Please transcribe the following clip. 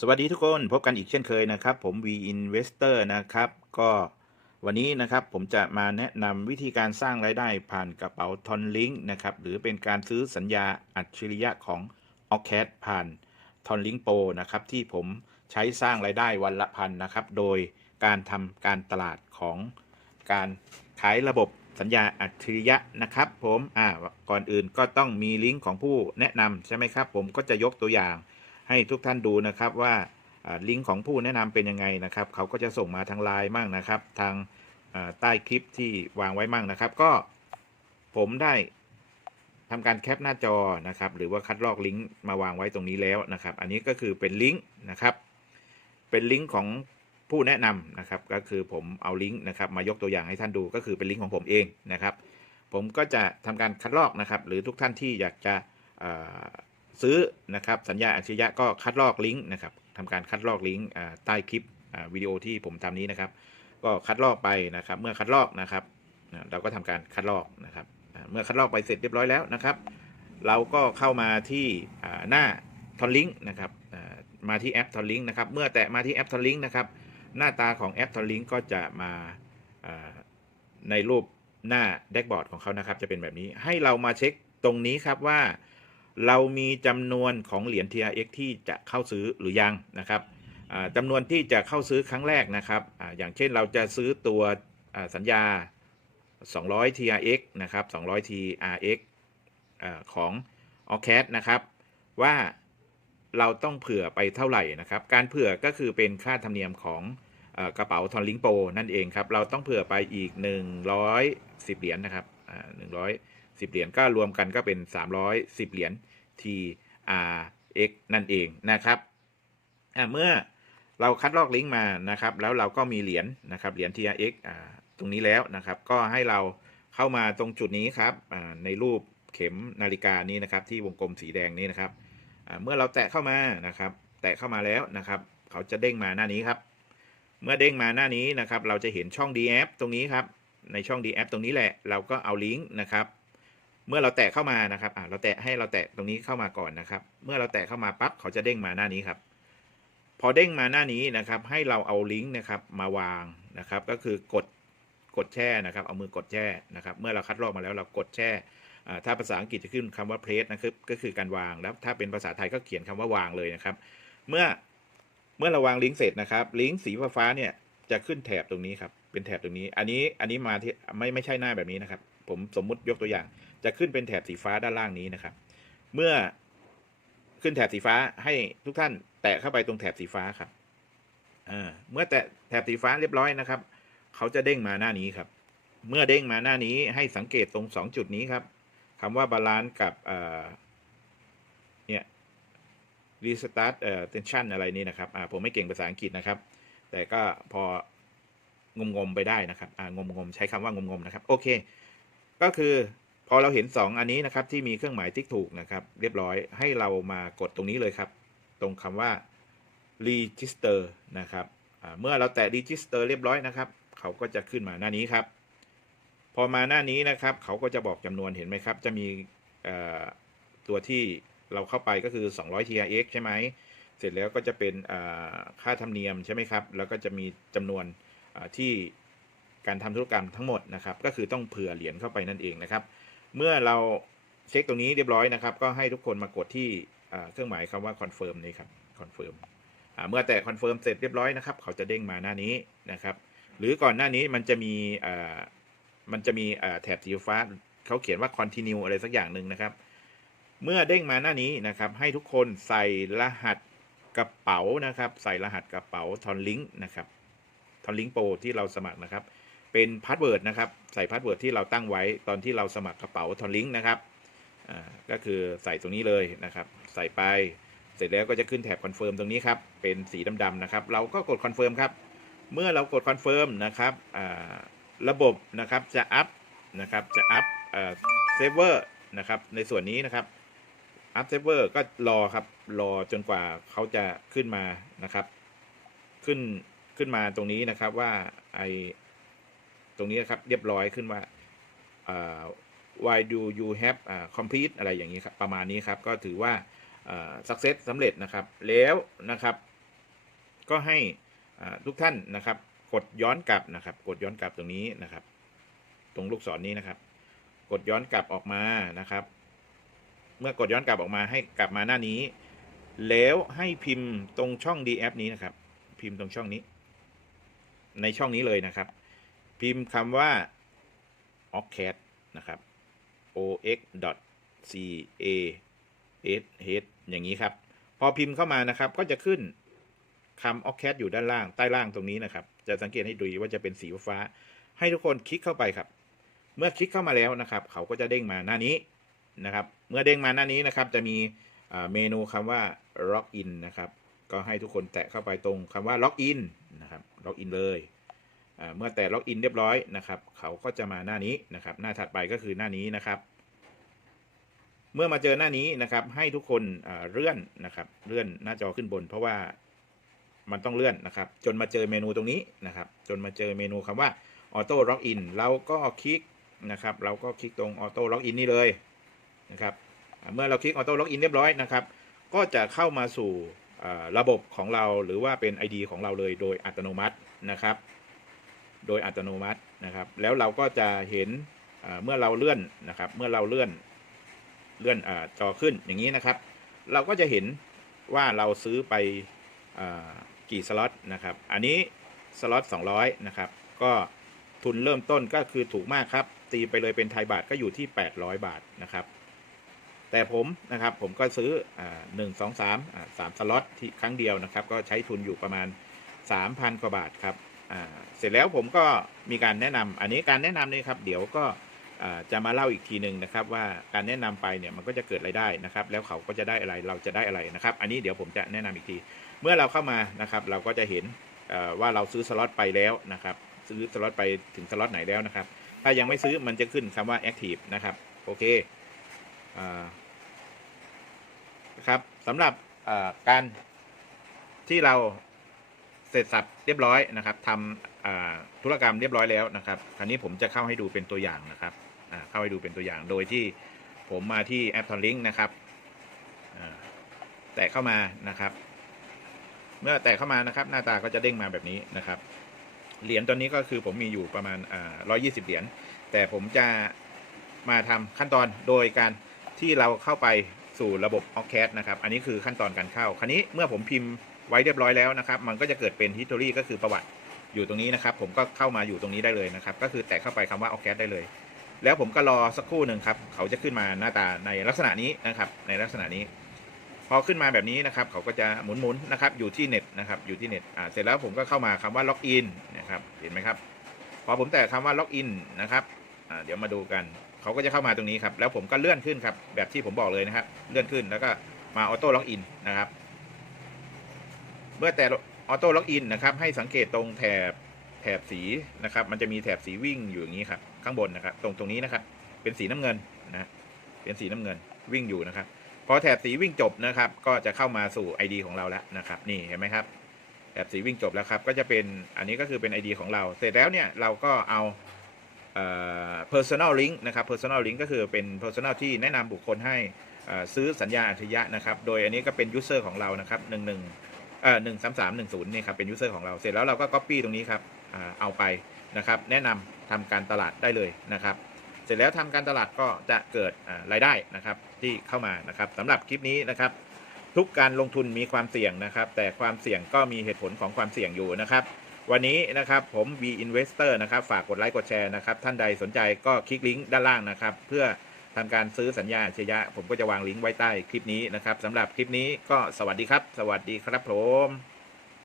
สวัสดีทุกคนพบกันอีกเช่นเคยนะครับ ผม V Investor นะครับ ก็วันนี้นะครับผมจะมาแนะนำวิธีการสร้างรายได้ผ่านกระเป๋าทอนลิงนะครับหรือเป็นการซื้อสัญญาอัจฉริยะของ o c a d ผ่านทอนลิงโปรนะครับที่ผมใช้สร้างรายได้วันละพันนะครับ โดยการทำการตลาดของการขายระบบสัญญาอัจฉริยะนะครับ ผมอ่าก่อนอื่นก็ต้องมีลิงก์ของผู้แนะนำใช่ไหมครับ ผมก็จะยกตัวอย่าง ให้ทุกท่านดูนะครับว่าลิงก์ของผู้แนะนำเป็นยังไงนะครับ เขาก็จะส่งมาทางไลน์มั่งนะครับ ทางใต้คลิปที่วางไว้มั่งนะครับ ก็ผมได้ทำการแคปหน้าจอนะครับ หรือว่าคัดลอกลิงก์มาวางไว้ตรงนี้แล้วนะครับ อันนี้ก็คือเป็นลิงก์นะครับ เป็นลิงก์ของผู้แนะนำนะครับ ก็คือผมเอาลิงก์นะครับ มายกตัวอย่างให้ท่านดูก็คือเป็นลิงก์ของผมเองนะครับ ผมก็จะทำการคัดลอกนะครับ หรือทุกท่านที่อยากจะ ซื้อนะครับสัญญาอัจฉริยะก็คัดลอกลิงก์นะครับทำการคัดลอกลิงก์ใต้คลิปวิดีโอที่ผมทำนี้นะครับ ก็คัดลอกไปนะครับ เมื่อคัดลอกนะครับ เราก็ทำการคัดลอกนะครับเมื่อคัดลอกไปเสร็จเรียบร้อยแล้วนะครับ เราก็เข้ามาที่หน้าทอนลิงก์นะครับมาที่แอปทอนลิงก์นะครับ เมื่อแตะมาที่แอปทอนลิงก์นะครับหน้าตาของแอปทอนลิงก์ก็จะมาอ่าในรูปหน้าแดกบอร์ดของเขานะครับ จะเป็นแบบนี้ให้เรามาเช็คตรงนี้ครับว่า เรามีจำนวนของเหรียญ TRX ที่จะเข้าซื้อหรือยังนะครับอ่าจำนวนที่จะเข้าซื้อครั้งแรกนะครับออย่างเช่นเราจะซื้อตัวสัญญา 200 TRX นะครับ 200 TRX อของ o c a d นะครับ ว่าเราต้องเผื่อไปเท่าไหร่นะครับ การเผื่อก็คือเป็นค่าธรรมเนียมของกระเป๋าทอนลิงโปนั่นเองครับ เราต้องเผื่อไปอีก 110 เหรียญนะครับอ่ 10 เหรียญก็รวมกันก็เป็น 310 เหรียญ TRX นั่นเองนะครับเมื่อเราคัดลอกลิงก์มานะครับ แล้วเราก็มีเหรียญนะครับเหรียญ TRX ตรงนี้แล้วนะครับ ก็ให้เราเข้ามาตรงจุดนี้ครับในรูปเข็มนาฬิกานี้นะครับ ที่วงกลมสีแดงนี้นะครับเมื่อเราแตะเข้ามานะครับ แตะเข้ามาแล้วนะครับ เขาจะเด้งมาหน้านี้ครับ เมื่อเด้งมาหน้านี้นะครับ เราจะเห็นช่อง DF ตรงนี้ครับ ในช่อง DF ตรงนี้แหละ เราก็เอาลิงก์นะครับ เมื่อเราแตะเข้ามานะครับอ่าเราแตะให้เราแตะตรงนี้เข้ามาก่อนนะครับ เมื่อเราแตะเข้ามาปั๊บเขาจะเด้งมาหน้านี้ครับ พอเด้งมาหน้านี้นะครับ ให้เราเอาลิงก์นะครับมาวางนะครับ ก็คือกดกดแช่นะครับ เอามือกดแช่นะครับ เมื่อเราคัดลอกมาแล้วเรากดแช่อ่าถ้าภาษาอังกฤษจะขึ้นคำว่า place นะครับ ก็คือการวาง แล้วถ้าเป็นภาษาไทยก็เขียนคำว่าวางเลยนะครับ เมื่อเมื่อเราวางลิงก์เสร็จนะครับ ลิงก์สีฟ้าเนี่ยจะขึ้นแถบตรงนี้ครับ เป็นแถบตรงนี้ อันนี้อันนี้มาที่ไม่ไม่ใช่หน้าแบบนี้นะครับ ผมสมมุติยกตัวอย่าง จะขึ้นเป็นแถบสีฟ้าด้านล่างนี้นะครับ เมื่อขึ้นแถบสีฟ้าให้ทุกท่านแตะเข้าไปตรงแถบสีฟ้าครับเมื่อแตะแถบสีฟ้าเรียบร้อยนะครับ เขาจะเด้งมาหน้านี้ครับ เมื่อเด้งมาหน้านี้ให้สังเกตตรงสองจุดนี้ครับคำว่าบาลานซ์กับเนี่ย restart เอ่อ tension อะไรนี่นะครับอ่าผมไม่เก่งภาษาอังกฤษนะครับ แต่ก็พองมงมๆไปได้นะครับอ่างมงมๆใช้คำว่างมงมๆนะครับ โอเค ก็คือพอเราเห็น 2 อันนี้นะครับที่มีเครื่องหมายติ๊กถูกนะครับ เรียบร้อยให้เรามากดตรงนี้เลยครับ ตรงคำว่า register นะครับเมื่อเราแตะ register เรียบร้อยนะครับ เขาก็จะขึ้นมาหน้านี้ครับ พอมาหน้านี้นะครับ เขาก็จะบอกจำนวนเห็นไหมครับ จะมีตัวที่เราเข้าไปก็คือ 200 TRX ใช่ไหม เสร็จแล้วก็จะเป็นค่าธรรมเนียมใช่ไหมครับ แล้วก็จะมีจำนวนที่ การทำธุรกรรมทั้งหมดนะครับก็คือต้องเผื่อเหรียญเข้าไปนั่นเองนะครับ เมื่อเราเช็คตรงนี้เรียบร้อยนะครับ ก็ให้ทุกคนมากดที่เครื่องหมายคำว่า confirm นี่ครับ confirm อ่าเมื่อแตะ confirm เสร็จเรียบร้อยนะครับเขาจะเด้งมาหน้านี้นะครับ หรือก่อนหน้านี้มันจะมีมันจะมีแถบสีฟ้าเขาเขียนว่า continue อะไรสักอย่างหนึ่งนะครับ เมื่อเด้งมาหน้านี้นะครับ ให้ทุกคนใส่รหัสกระเป๋านะครับ ใส่รหัสกระเป๋าทอนลิงก์นะครับทอนลิงก์โปรที่เราสมัครนะครับ เป็นพาสเวิร์ดนะครับ ใส่พาสเวิร์ดที่เราตั้งไว้ตอนที่เราสมัครกระเป๋าทอนลิงนะครับก็คือใส่ตรงนี้เลยนะครับ ใส่ไปเสร็จแล้วก็จะขึ้นแถบคอนเฟิร์มตรงนี้ครับ เป็นสีดำๆนะครับ เราก็กดคอนเฟิร์มครับ เมื่อเรากดคอนเฟิร์มนะครับระบบนะครับจะอัพนะครับจะอัพเซฟเวอร์นะครับ ในส่วนนี้นะครับอัพเซฟเวอร์ก็รอครับ รอจนกว่าเขาจะขึ้นมานะครับ ขึ้นขึ้นมาตรงนี้นะครับว่าไอ ตรงนี้ครับเรียบร้อยขึ้นว่า why do you have complete อะไรอย่างนี้ครับประมาณนี้ครับ ก็ถือว่า success สำเร็จนะครับ แล้วนะครับ ก็ให้ทุกท่านนะครับ กดย้อนกลับนะครับ กดย้อนกลับตรงนี้นะครับ ตรงลูกศรนี้นะครับ กดย้อนกลับออกมานะครับ เมื่อกดย้อนกลับออกมาให้กลับมาหน้านี้ แล้วให้พิมพ์ตรงช่อง DF นี้นะครับ พิมพ์ตรงช่องนี้ ในช่องนี้เลยนะครับ พิมพ์คำว่า occat นะครับ ox c a s h อย่างนี้ครับ พอพิมพ์เข้ามานะครับ ก็จะขึ้นคำ occat อยู่ด้านล่างใต้ล่างตรงนี้นะครับ จะสังเกตให้ดูว่าจะเป็นสีฟ้า ให้ทุกคนคลิกเข้าไปครับ เมื่อคลิกเข้ามาแล้วนะครับ เขาก็จะเด้งมาหน้านี้นะครับ เมื่อเด้งมาหน้านี้นะครับ จะมีเมนูคำว่า login นะครับ ก็ให้ทุกคนแตะเข้าไปตรงคำว่า login นะครับ login เลย เมื่อแตะ login เรียบร้อยนะครับ เขาก็จะมาหน้านี้นะครับ หน้าถัดไปก็คือหน้านี้นะครับ เมื่อมาเจอหน้านี้นะครับ ให้ทุกคนเลื่อนนะครับ เลื่อนหน้าจอขึ้นบน เพราะว่ามันต้องเลื่อนนะครับ จนมาเจอเมนูตรงนี้นะครับ จนมาเจอเมนูคำว่าออโต้ล็อกอินเราก็คลิกนะครับ เราก็คลิกตรงออโต้ล็อกอินนี่เลยนะครับ เมื่อเราคลิกออโต้ล็อกอินเรียบร้อยนะครับ ก็จะเข้ามาสู่ระบบของเราหรือว่าเป็น ID ของเราเลยโดยอัตโนมัตินะครับ โดยอัตโนมัตินะครับ แล้วเราก็จะเห็นเมื่อเราเลื่อนนะครับ เมื่อเราเลื่อนเลื่อนอจอขึ้นอย่างนี้นะครับ เราก็จะเห็นว่าเราซื้อไปอกี่สล็อตนะครับ อันนี้สล็อต200นะครับ ก็ทุนเริ่มต้นก็คือถูกมากครับ ตีไปเลยเป็นไทยบาทก็อยู่ที่ 800 บาทนะครับ แต่ผมนะครับผมก็ซื้ออ่าหนึ่งสองสามสามสล็อตที่ครั้งเดียวนะครับ ก็ใช้ทุนอยู่ประมาณ 3,000 กว่าบาทครับ เสร็จแล้วผมก็มีการแนะนำอันนี้การแนะนำนี่ครับ เดี๋ยวก็จะมาเล่าอีกทีหนึ่งนะครับว่าการแนะนำไปเนี่ยมันก็จะเกิดรายได้นะครับ แล้วเขาก็จะได้อะไรเราจะได้อะไรนะครับ อันนี้เดี๋ยวผมจะแนะนำอีกที เมื่อเราเข้ามานะครับ เราก็จะเห็นว่าเราซื้อสล็อตไปแล้วนะครับ ซื้อสล็อตไปถึงสล็อตไหนแล้วนะครับ ถ้ายังไม่ซื้อมันจะขึ้นคำว่า active นะครับโอเคอ่านะครับสำหรับการที่เรา เสร็จสับเรียบร้อยนะครับทำธุรกรรมเรียบร้อยแล้วนะครับ คราวนี้ผมจะเข้าให้ดูเป็นตัวอย่างนะครับเข้าให้ดูเป็นตัวอย่าง โดยที่ผมมาที่แอปทอนลิงนะครับแตะเข้ามานะครับ เมื่อแตะเข้ามานะครับ หน้าตาก็จะเด้งมาแบบนี้นะครับ เหรียญตัวนี้ก็คือผมมีอยู่ประมาณอ่า120เหรียญ แต่ผมจะมาทำขั้นตอนโดยการที่เราเข้าไปสู่ระบบ o c c a d นะครับ อันนี้คือขั้นตอนการเข้า คราวนี้เมื่อผมพิมพ์ ไว้เรียบร้อยแล้วนะครับ มันก็จะเกิดเป็น history ก็คือประวัติอยู่ตรงนี้นะครับ ผมก็เข้ามาอยู่ตรงนี้ได้เลยนะครับ ก็คือแตะเข้าไปคำว่า o c c a d ได้เลย แล้วผมก็รอสักครู่หนึ่งครับ เขาจะขึ้นมาหน้าตาในลักษณะนี้นะครับ ในลักษณะนี้ พอขึ้นมาแบบนี้นะครับ เขาก็จะหมุนๆนะครับ อยู่ที่เน็ตนะครับ อยู่ที่เน็ต อ่า เสร็จแล้วผมก็เข้ามาคำว่าล็อกอินนะครับ เห็นไหมครับ พอผมแตะคำว่าล็อกอินนะครับ อ่า เดี๋ยวมาดูกัน เขาก็จะเข้ามาตรงนี้ครับ แล้วผมก็เลื่อนขึ้นครับ แบบที่ผมบอกเลยนะครับ เลื่อนขึ้นแล้วก็มาออโต้ล็อกอินนะครับ เมื่อแต่ออโต้ล็อกอินนะครับให้สังเกตตรงแถบแถบสีนะครับ มันจะมีแถบสีวิ่งอยู่อย่างนี้ครับข้างบนนะครับ ตรงตรงนี้นะครับ เป็นสีน้ำเงินนะเป็นสีน้ำเงินวิ่งอยู่นะครับ พอแถบสีวิ่งจบนะครับ ก็จะเข้ามาสู่ ID ของเราแล้วนะครับ นี่เห็นไหมครับแถบสีวิ่งจบแล้วครับ ก็จะเป็นอันนี้ก็คือเป็น ID ของเรา เสร็จแล้วเนี่ยเราก็เอาเอ่อ personal link นะครับ personal link ก็คือเป็น personal ที่แนะนำบุคคลให้ซื้อสัญญาอัจฉริยะนะครับ โดยอันนี้ก็เป็น user ของเรานะครับ11 เอ่อ13310นี่ครับเป็น user ของเราเสร็จแล้วเราก็ copy ตรงนี้ครับเอาไปนะครับ แนะนำทำการตลาดได้เลยนะครับ เสร็จแล้วทำการตลาดก็จะเกิดรายได้นะครับที่เข้ามานะครับสำหรับคลิปนี้นะครับ ทุกการลงทุนมีความเสี่ยงนะครับ แต่ความเสี่ยงก็มีเหตุผลของความเสี่ยงอยู่นะครับ วันนี้นะครับผม V Investor นะครับฝากกดไลค์กดแชร์นะครับ ท่านใดสนใจก็คลิกลิงก์ด้านล่างนะครับ เพื่อ ทำการซื้อสัญญาเชียะผมก็จะวางลิงก์ไว้ใต้คลิปนี้นะครับสำหรับคลิปนี้ก็สวัสดีครับ สวัสดีครับผม